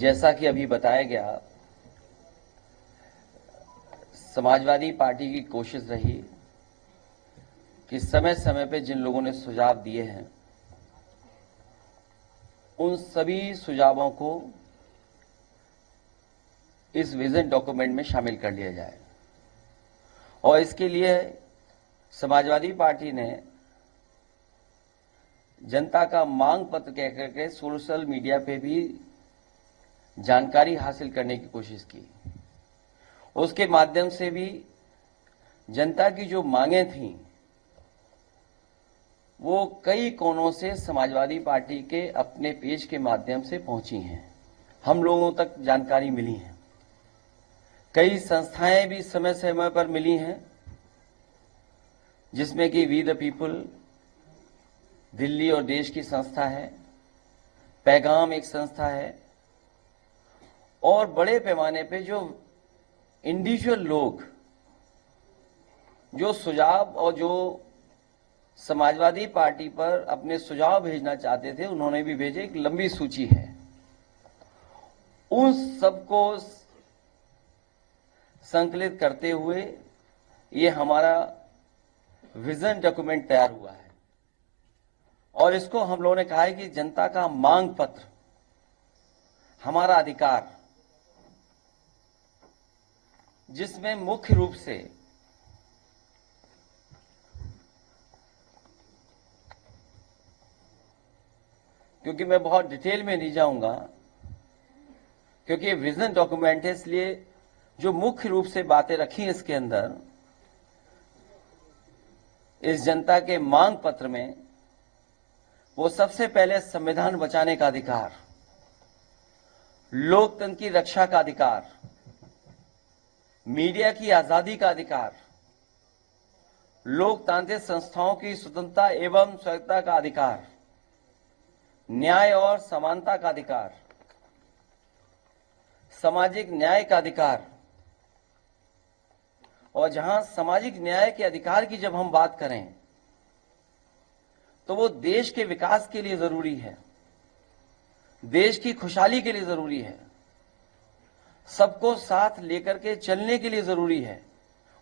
जैसा कि अभी बताया गया, समाजवादी पार्टी की कोशिश रही कि समय समय पे जिन लोगों ने सुझाव दिए हैं उन सभी सुझावों को इस विजन डॉक्यूमेंट में शामिल कर लिया जाए। और इसके लिए समाजवादी पार्टी ने जनता का मांग पत्र कह करके सोशल मीडिया पे भी जानकारी हासिल करने की कोशिश की। उसके माध्यम से भी जनता की जो मांगें थीं वो कई कोनों से समाजवादी पार्टी के अपने पेज के माध्यम से पहुंची हैं, हम लोगों तक जानकारी मिली है। कई संस्थाएं भी समय समय पर मिली हैं, जिसमें कि वी द पीपल दिल्ली और देश की संस्था है, पैगाम एक संस्था है, और बड़े पैमाने पे जो इंडिविजुअल लोग जो सुझाव और जो समाजवादी पार्टी पर अपने सुझाव भेजना चाहते थे उन्होंने भी भेजे। एक लंबी सूची है। उन सबको संकलित करते हुए ये हमारा विजन डॉक्यूमेंट तैयार हुआ है। और इसको हम लोगों ने कहा है कि जनता का मांग पत्र, हमारा अधिकार, जिसमें मुख्य रूप से क्योंकि मैं बहुत डिटेल में नहीं जाऊंगा क्योंकि ये विजन डॉक्यूमेंट है, इसलिए जो मुख्य रूप से बातें रखी हैं इसके अंदर, इस जनता के मांग पत्र में, वो सबसे पहले संविधान बचाने का अधिकार, लोकतंत्र की रक्षा का अधिकार, मीडिया की आजादी का अधिकार, लोकतांत्रिक संस्थाओं की स्वतंत्रता एवं स्वायत्तता का अधिकार, न्याय और समानता का अधिकार, सामाजिक न्याय का अधिकार। और जहां सामाजिक न्याय के अधिकार की जब हम बात करें तो वो देश के विकास के लिए जरूरी है, देश की खुशहाली के लिए जरूरी है, सबको साथ लेकर के चलने के लिए जरूरी है।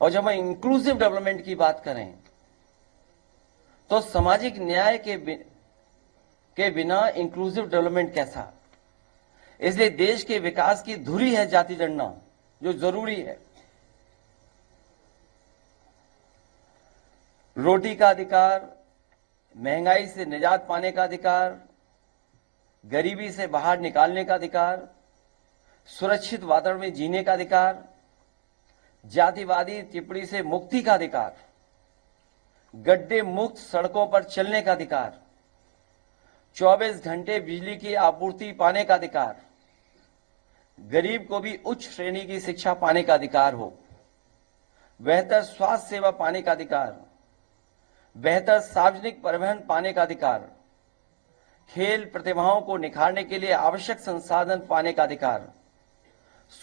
और जब हम इंक्लूसिव डेवलपमेंट की बात करें तो सामाजिक न्याय के बिना इंक्लूसिव डेवलपमेंट कैसा। इसलिए देश के विकास की धुरी है जाति गणना, जो जरूरी है। रोटी का अधिकार, महंगाई से निजात पाने का अधिकार, गरीबी से बाहर निकालने का अधिकार, सुरक्षित वातावरण में जीने का अधिकार, जातिवादी टिप्पणी से मुक्ति का अधिकार, गड्ढे मुक्त सड़कों पर चलने का अधिकार, 24 घंटे बिजली की आपूर्ति पाने का अधिकार, गरीब को भी उच्च श्रेणी की शिक्षा पाने का अधिकार हो, बेहतर स्वास्थ्य सेवा पाने का अधिकार, बेहतर सार्वजनिक परिवहन पाने का अधिकार, खेल प्रतिभाओं को निखारने के लिए आवश्यक संसाधन पाने का अधिकार,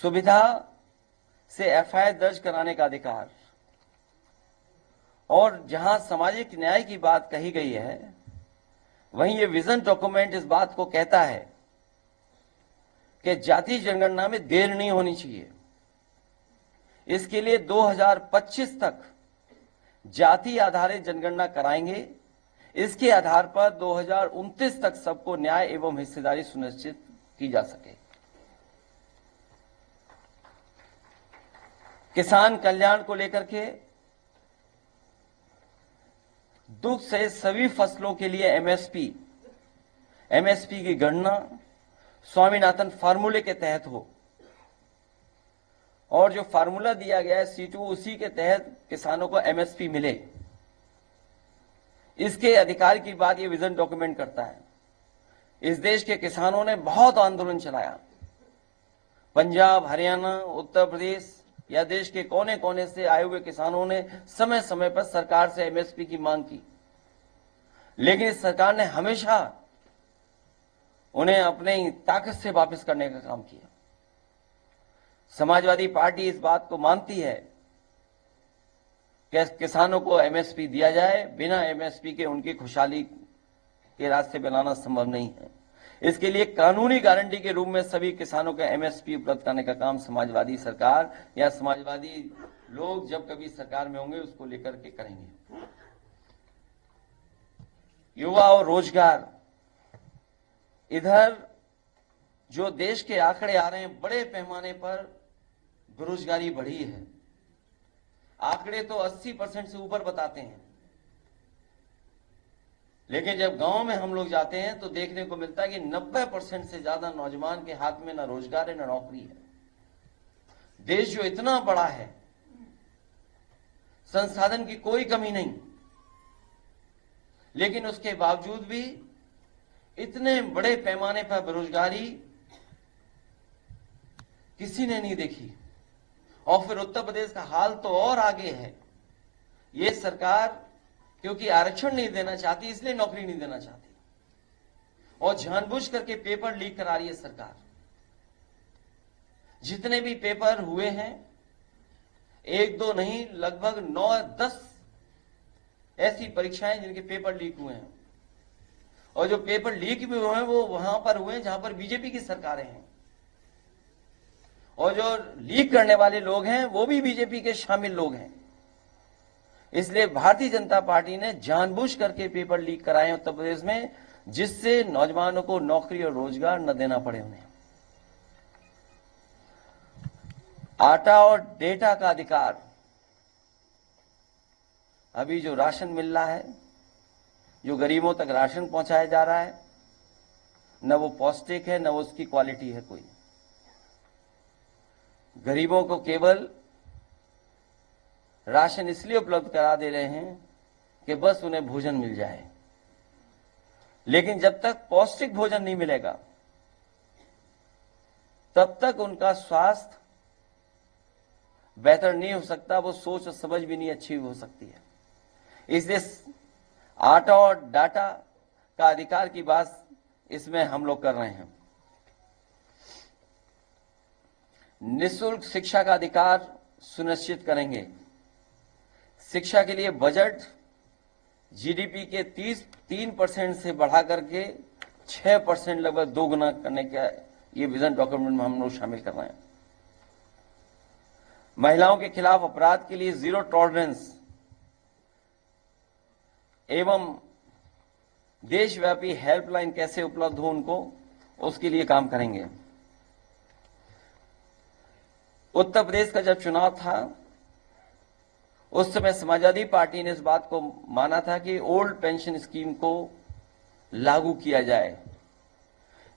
सुविधा से एफआईआर दर्ज कराने का अधिकार। और जहां सामाजिक न्याय की बात कही गई है, वहीं ये विजन डॉक्यूमेंट इस बात को कहता है कि जाति जनगणना में देर नहीं होनी चाहिए। इसके लिए 2025 तक जाति आधारित जनगणना कराएंगे। इसके आधार पर 2029 तक सबको न्याय एवं हिस्सेदारी सुनिश्चित की जा सके। किसान कल्याण को लेकर के दुख से सभी फसलों के लिए एमएसपी की गणना स्वामीनाथन फार्मूले के तहत हो, और जो फार्मूला दिया गया है C2 उसी के तहत किसानों को एमएसपी मिले। इसके अधिकार की बात ये विजन डॉक्यूमेंट करता है। इस देश के किसानों ने बहुत आंदोलन चलाया। पंजाब, हरियाणा, उत्तर प्रदेश या देश के कोने कोने से आए हुए किसानों ने समय समय पर सरकार से एमएसपी की मांग की, लेकिन इस सरकार ने हमेशा उन्हें अपनी ताकत से वापस करने का काम किया। समाजवादी पार्टी इस बात को मानती है कि किसानों को एमएसपी दिया जाए। बिना एमएसपी के उनकी खुशहाली के रास्ते बनाना संभव नहीं है। इसके लिए कानूनी गारंटी के रूप में सभी किसानों को एमएसपी उपलब्ध कराने का काम समाजवादी सरकार या समाजवादी लोग जब कभी सरकार में होंगे उसको लेकर के करेंगे। युवा और रोजगार, इधर जो देश के आंकड़े आ रहे हैं, बड़े पैमाने पर बेरोजगारी बढ़ी है। आंकड़े तो 80% से ऊपर बताते हैं, लेकिन जब गांव में हम लोग जाते हैं तो देखने को मिलता है कि 90% से ज्यादा नौजवान के हाथ में न रोजगार है न नौकरी है। देश जो इतना बड़ा है, संसाधन की कोई कमी नहीं, लेकिन उसके बावजूद भी इतने बड़े पैमाने पर बेरोजगारी किसी ने नहीं देखी। और फिर उत्तर प्रदेश का हाल तो और आगे है। ये सरकार क्योंकि आरक्षण नहीं देना चाहती, इसलिए नौकरी नहीं देना चाहती और जानबूझ करके पेपर लीक करा रही है सरकार। जितने भी पेपर हुए हैं, 1-2 नहीं, लगभग 9-10 ऐसी परीक्षाएं जिनके पेपर लीक हुए हैं। और जो पेपर लीक भी हुए हैं वो वहां पर हुए हैं जहां पर बीजेपी की सरकारें हैं, और जो लीक करने वाले लोग हैं वो भी बीजेपी के शामिल लोग हैं। इसलिए भारतीय जनता पार्टी ने जानबूझ करके पेपर लीक कराए उत्तर प्रदेश में, जिससे नौजवानों को नौकरी और रोजगार न देना पड़े उन्हें। आटा और डेटा का अधिकार, अभी जो राशन मिल रहा है, जो गरीबों तक राशन पहुंचाया जा रहा है, न वो पौष्टिक है न वो उसकी क्वालिटी है कोई। गरीबों को केवल राशन इसलिए उपलब्ध करा दे रहे हैं कि बस उन्हें भोजन मिल जाए, लेकिन जब तक पौष्टिक भोजन नहीं मिलेगा तब तक उनका स्वास्थ्य बेहतर नहीं हो सकता, वो सोच और समझ भी नहीं अच्छी हो सकती है। इसलिए आटा और डाटा का अधिकार की बात इसमें हम लोग कर रहे हैं। निःशुल्क शिक्षा का अधिकार सुनिश्चित करेंगे। शिक्षा के लिए बजट जीडीपी के 3% से बढ़ा करके 6% लगभग 2 गुना करने का ये विजन डॉक्यूमेंट में हम लोग शामिल कर रहे हैं। महिलाओं के खिलाफ अपराध के लिए जीरो टॉलरेंस एवं देशव्यापी हेल्पलाइन कैसे उपलब्ध हो उनको, उसके लिए काम करेंगे। उत्तर प्रदेश का जब चुनाव था उस समय समाजवादी पार्टी ने इस बात को माना था कि ओल्ड पेंशन स्कीम को लागू किया जाए।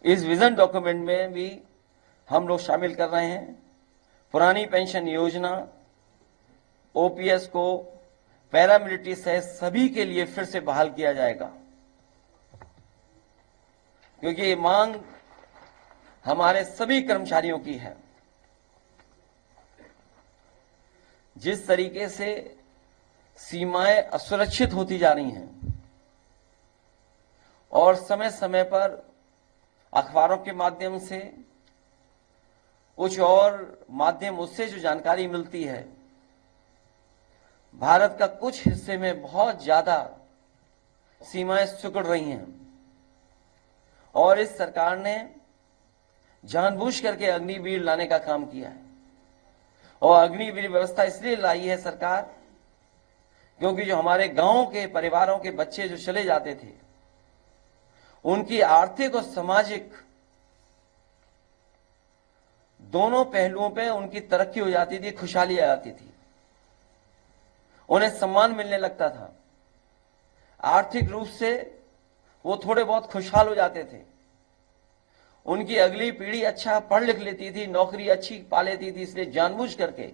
इस विजन डॉक्यूमेंट में भी हम लोग शामिल कर रहे हैं। पुरानी पेंशन योजना, ओपीएस को पैरामिलिट्री सहित सभी के लिए फिर से बहाल किया जाएगा, क्योंकि ये मांग हमारे सभी कर्मचारियों की है। जिस तरीके से सीमाएं असुरक्षित होती जा रही हैं और समय समय पर अखबारों के माध्यम से कुछ और माध्यम उससे जो जानकारी मिलती है, भारत का कुछ हिस्से में बहुत ज्यादा सीमाएं सिकुड़ रही हैं और इस सरकार ने जानबूझ करके अग्निवीर लाने का काम किया है। और अग्निवीर व्यवस्था इसलिए लाई है सरकार क्योंकि जो हमारे गांव के परिवारों के बच्चे जो चले जाते थे, उनकी आर्थिक और सामाजिक दोनों पहलुओं पे उनकी तरक्की हो जाती थी, खुशहाली आ जाती थी, उन्हें सम्मान मिलने लगता था, आर्थिक रूप से वो थोड़े बहुत खुशहाल हो जाते थे, उनकी अगली पीढ़ी अच्छा पढ़ लिख लेती थी, नौकरी अच्छी पा लेती थी। इसलिए जानबूझ करके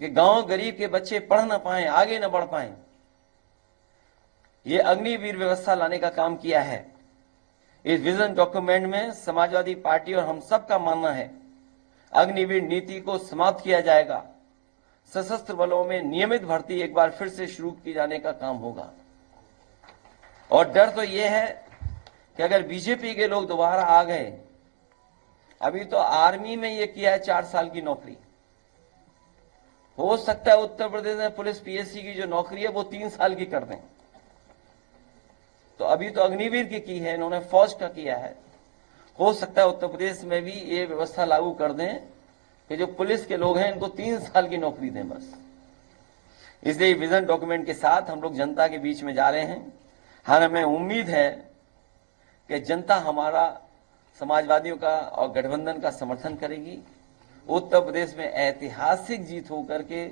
कि गांव गरीब के बच्चे पढ़ ना पाए, आगे ना बढ़ पाए, ये अग्निवीर व्यवस्था लाने का काम किया है। इस विजन डॉक्यूमेंट में समाजवादी पार्टी और हम सब का मानना है अग्निवीर नीति को समाप्त किया जाएगा। सशस्त्र बलों में नियमित भर्ती एक बार फिर से शुरू किए जाने का काम होगा। और डर तो यह है कि अगर बीजेपी के लोग दोबारा आ गए, अभी तो आर्मी में ये किया है 4 साल की नौकरी, हो सकता है उत्तर प्रदेश में पुलिस पीएससी की जो नौकरी है वो 3 साल की कर दें। तो अभी तो अग्निवीर की है, इन्होंने फौज का किया है, हो सकता है उत्तर प्रदेश में भी ये व्यवस्था लागू कर दें कि जो पुलिस के लोग हैं इनको 3 साल की नौकरी दें बस। इसलिए विजन डॉक्यूमेंट के साथ हम लोग जनता के बीच में जा रहे हैं। हमें उम्मीद है कि जनता हमारा, समाजवादियों का और गठबंधन का समर्थन करेगी। उत्तर प्रदेश में ऐतिहासिक जीत होकर के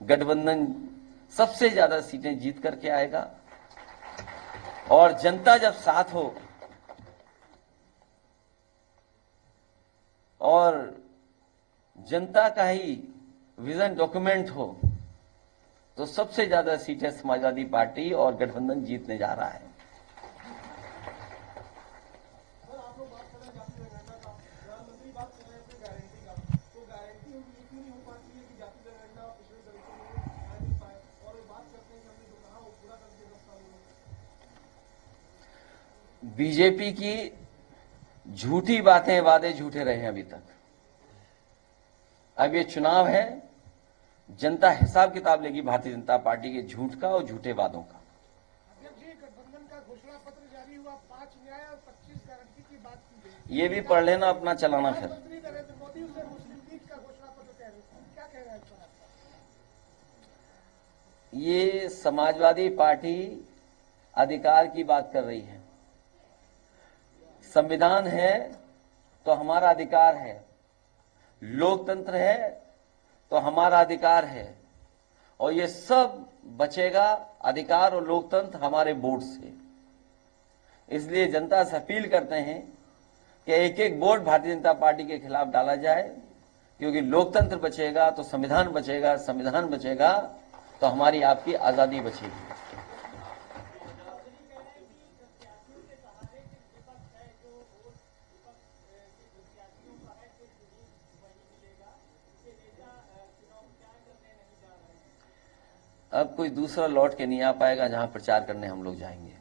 गठबंधन सबसे ज्यादा सीटें जीत करके आएगा। और जनता जब साथ हो और जनता का ही विजन डॉक्यूमेंट हो तो सबसे ज्यादा सीटें समाजवादी पार्टी और गठबंधन जीतने जा रहा है। बीजेपी की झूठी बातें, वादे झूठे रहे हैं अभी तक। अब ये चुनाव है, जनता हिसाब किताब लेगी भारतीय जनता पार्टी के झूठ का और झूठे वादों का। गठबंधन का घोषणा पत्र जारी हुआ, 5 न्याय और 25 गारंटी की बात की गई। ये भी पढ़ लेना, अपना चलाना फिर। प्रधानमंत्री नरेंद्र मोदी उसे मुस्लिम लीग का घोषणा पत्र कह रहे थे, क्या कह रहे हैं इस पर आप? ये समाजवादी पार्टी अधिकार की बात कर रही है। संविधान है तो हमारा अधिकार है, लोकतंत्र है तो हमारा अधिकार है, और ये सब बचेगा अधिकार और लोकतंत्र हमारे वोट से। इसलिए जनता से अपील करते हैं कि एक एक वोट भारतीय जनता पार्टी के खिलाफ डाला जाए, क्योंकि लोकतंत्र बचेगा तो संविधान बचेगा, संविधान बचेगा तो हमारी आपकी आजादी बचेगी। अब कोई दूसरा लौट के नहीं आ पाएगा जहां प्रचार करने हम लोग जाएंगे।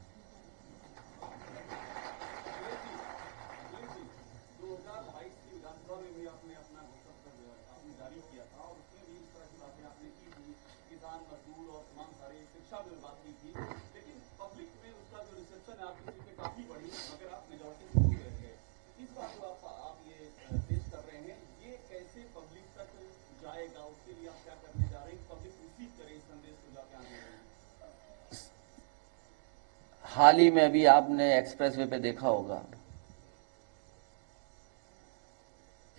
हाल ही में अभी आपने एक्सप्रेसवे पे देखा होगा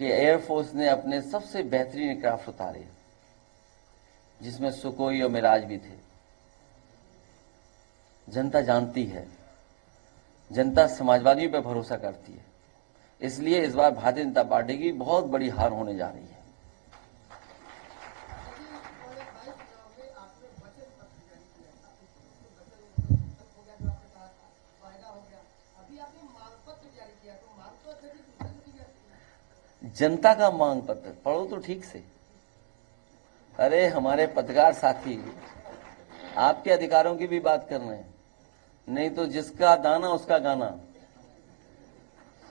कि एयरफोर्स ने अपने सबसे बेहतरीन एयरक्राफ्ट उतारे, जिसमें सुकोई और मिराज भी थे। जनता जानती है, जनता समाजवादियों पर भरोसा करती है, इसलिए इस बार भारतीय जनता पार्टी की बहुत बड़ी हार होने जा रही है। जनता का मांग पत्र पढ़ो तो ठीक से। अरे हमारे पत्रकार साथी आपके अधिकारों की भी बात कर रहे हैं, नहीं तो जिसका दाना उसका गाना।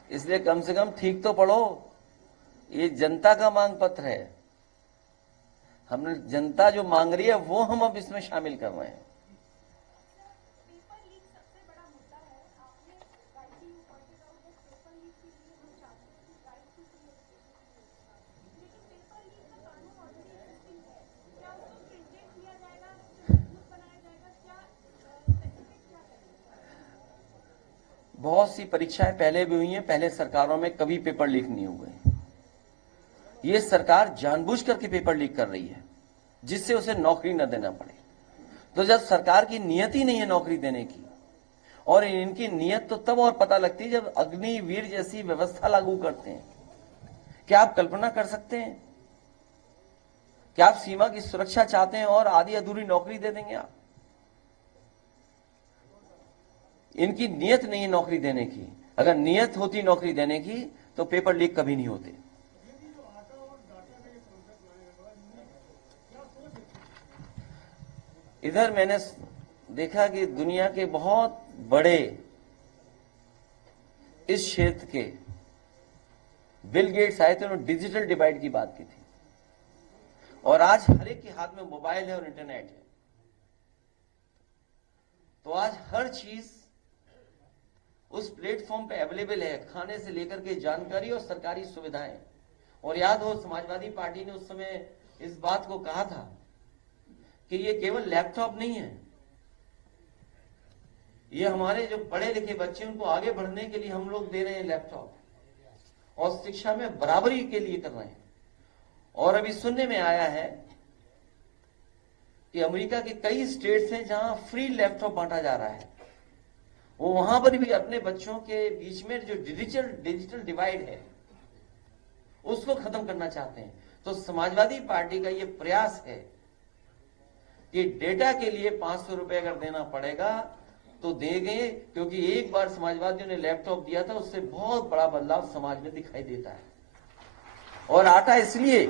इसलिए कम से कम ठीक तो पढ़ो। ये जनता का मांग पत्र है, हमने जनता जो मांग रही है वो हम अब इसमें शामिल कर रहे हैं। बहुत सी परीक्षाएं पहले भी हुई हैं, पहले सरकारों में कभी पेपर लीक नहीं हुए। ये सरकार जानबूझ करके पेपर लीक कर रही है जिससे उसे नौकरी न देना पड़े। तो जब सरकार की नियत ही नहीं है नौकरी देने की, और इनकी नियत तो तब और पता लगती है जब अग्निवीर जैसी व्यवस्था लागू करते हैं। क्या आप कल्पना कर सकते हैं? क्या आप सीमा की सुरक्षा चाहते हैं और आधी अधूरी नौकरी दे देंगे आप? इनकी नियत नहीं है नौकरी देने की। अगर नियत होती नौकरी देने की तो पेपर लीक कभी नहीं होते। इधर मैंने देखा कि दुनिया के बहुत बड़े इस क्षेत्र के बिल गेट्स आए थे, उन्होंने डिजिटल डिवाइड की बात की थी, और आज हर एक के हाथ में मोबाइल है और इंटरनेट है। तो आज हर चीज उस प्लेटफॉर्म पे अवेलेबल है, खाने से लेकर के जानकारी और सरकारी सुविधाएं। और याद हो, समाजवादी पार्टी ने उस समय इस बात को कहा था कि ये केवल लैपटॉप नहीं है, ये हमारे जो पढ़े लिखे बच्चे उनको आगे बढ़ने के लिए हम लोग दे रहे हैं लैपटॉप, और शिक्षा में बराबरी के लिए कर रहे हैं। और अभी सुनने में आया है कि अमेरिका के कई स्टेट्स हैं जहां फ्री लैपटॉप बांटा जा रहा है, वो वहां पर भी अपने बच्चों के बीच में जो डिजिटल डिवाइड है उसको खत्म करना चाहते हैं। तो समाजवादी पार्टी का ये प्रयास है कि डेटा के लिए 500 रुपए अगर देना पड़ेगा तो देंगे, क्योंकि एक बार समाजवादियों ने लैपटॉप दिया था, उससे बहुत बड़ा बदलाव समाज में दिखाई देता है। और आटा इसलिए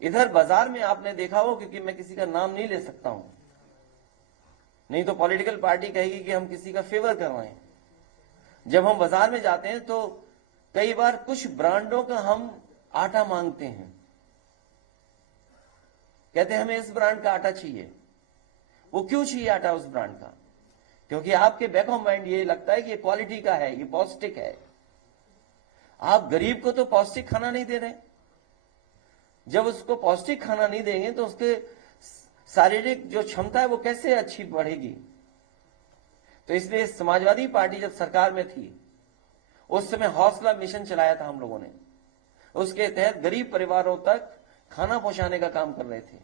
इधर बाजार में आपने देखा हो, क्योंकि मैं किसी का नाम नहीं ले सकता हूं, नहीं तो पॉलिटिकल पार्टी कहेगी कि हम किसी का फेवर कर रहे हैं। जब हम बाजार में जाते हैं तो कई बार कुछ ब्रांडों का हम आटा मांगते हैं, कहते हैं हमें इस ब्रांड का आटा चाहिए। वो क्यों चाहिए आटा उस ब्रांड का? क्योंकि आपके बैक ऑफ माइंड ये लगता है कि ये क्वालिटी का है, ये पौष्टिक है। आप गरीब को तो पौष्टिक खाना नहीं दे रहे। जब उसको पौष्टिक खाना नहीं देंगे तो उसके शारीरिक जो क्षमता है वो कैसे अच्छी बढ़ेगी? तो इसलिए समाजवादी पार्टी जब सरकार में थी उस समय हौसला मिशन चलाया था हम लोगों ने, उसके तहत गरीब परिवारों तक खाना पहुंचाने का काम कर रहे थे।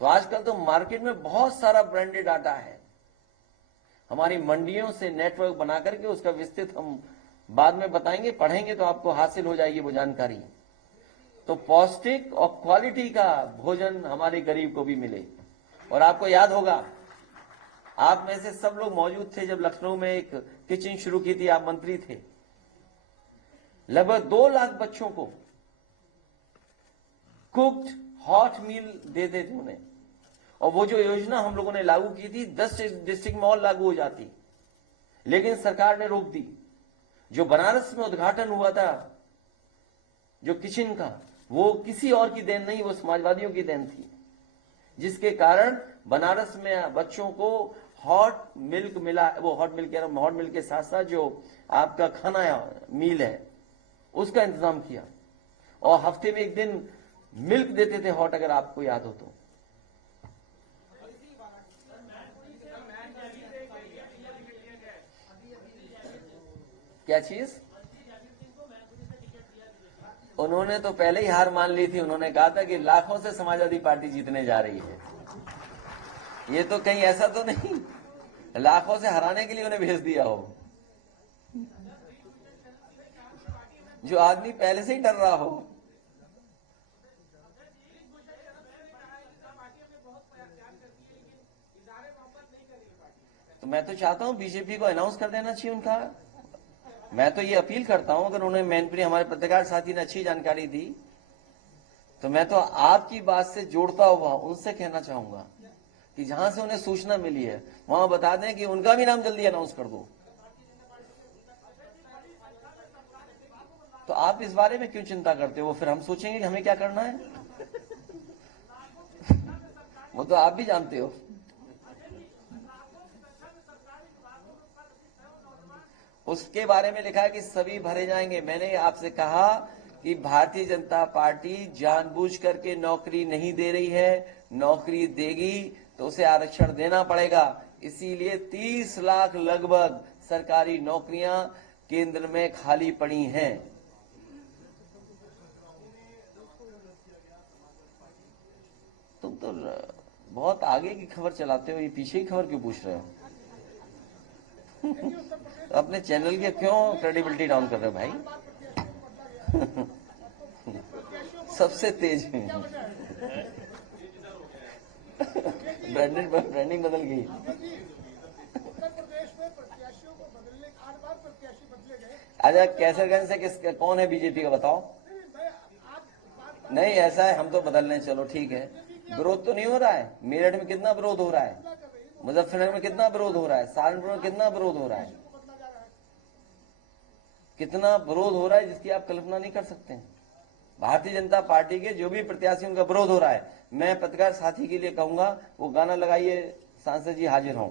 तो आजकल तो मार्केट में बहुत सारा ब्रांडेड आटा है, हमारी मंडियों से नेटवर्क बना करके उसका विस्तृत हम बाद में बताएंगे, पढ़ेंगे तो आपको हासिल हो जाएगी वो जानकारी। तो पौष्टिक और क्वालिटी का भोजन हमारे गरीब को भी मिले। और आपको याद होगा, आप में से सब लोग मौजूद थे जब लखनऊ में एक किचन शुरू की थी, आप मंत्री थे। लगभग 2 लाख बच्चों को कुक्ड हॉट मील देते थे उन्हें। और वो जो योजना हम लोगों ने लागू की थी 10 डिस्ट्रिक्ट में और लागू हो जाती, लेकिन सरकार ने रोक दी। जो बनारस में उद्घाटन हुआ था जो किचन का, वो किसी और की देन नहीं, वो समाजवादियों की देन थी, जिसके कारण बनारस में बच्चों को हॉट मिल्क मिला। वो हॉट मिल्क के साथ साथ जो आपका खाना मील है उसका इंतजाम किया, और हफ्ते में 1 दिन मिल्क देते थे हॉट, अगर आपको याद हो तो। क्या चीज? उन्होंने तो पहले ही हार मान ली थी। उन्होंने कहा था कि लाखों से समाजवादी पार्टी जीतने जा रही है। ये तो कहीं ऐसा तो नहीं लाखों से हराने के लिए उन्हें भेज दिया हो, जो आदमी पहले से ही डर रहा हो। तो मैं तो चाहता हूं बीजेपी को अनाउंस कर देना चाहिए उनका। मैं तो ये अपील करता हूं, अगर उन्होंने मैनपुरी हमारे पत्रकार साथी ने अच्छी जानकारी दी, तो मैं तो आपकी बात से जोड़ता हुआ उनसे कहना चाहूंगा कि जहां से उन्हें सूचना मिली है वहां बता दें कि उनका भी नाम जल्दी अनाउंस कर दो। तो आप इस बारे में क्यों चिंता करते हो? फिर हम सोचेंगे कि हमें क्या करना है। वो तो आप भी जानते हो। उसके बारे में लिखा है कि सभी भरे जाएंगे। मैंने आपसे कहा कि भारतीय जनता पार्टी जानबूझ करके नौकरी नहीं दे रही है, नौकरी देगी तो उसे आरक्षण देना पड़ेगा। इसीलिए 30 लाख लगभग सरकारी नौकरियां केंद्र में खाली पड़ी हैं। तुम तो बहुत आगे की खबर चलाते हो, ये पीछे की खबर क्यों पूछ रहे हो? अपने चैनल की क्यों क्रेडिबिलिटी डाउन कर रहे हो भाई? सबसे तेज ब्रांडिंग बदल गई। उत्तर प्रदेश में प्रत्याशियों को बदलने 8 बार प्रत्याशी बदले गए। अच्छा, कैसरगंज से कौन है बीजेपी का बताओ? नहीं ऐसा है, हम तो बदल रहे हैं, चलो ठीक है। विरोध तो नहीं हो रहा है। मेरठ में कितना विरोध हो रहा है, मुजफ्फरनगर में कितना विरोध हो रहा है, सहारनपुर में कितना विरोध हो रहा है, कितना विरोध हो रहा है जिसकी आप कल्पना नहीं कर सकते। भारतीय जनता पार्टी के जो भी प्रत्याशी उनका विरोध हो रहा है, मैं पत्रकार साथी के लिए कहूंगा वो गाना लगाइए, सांसद जी हाजिर हों।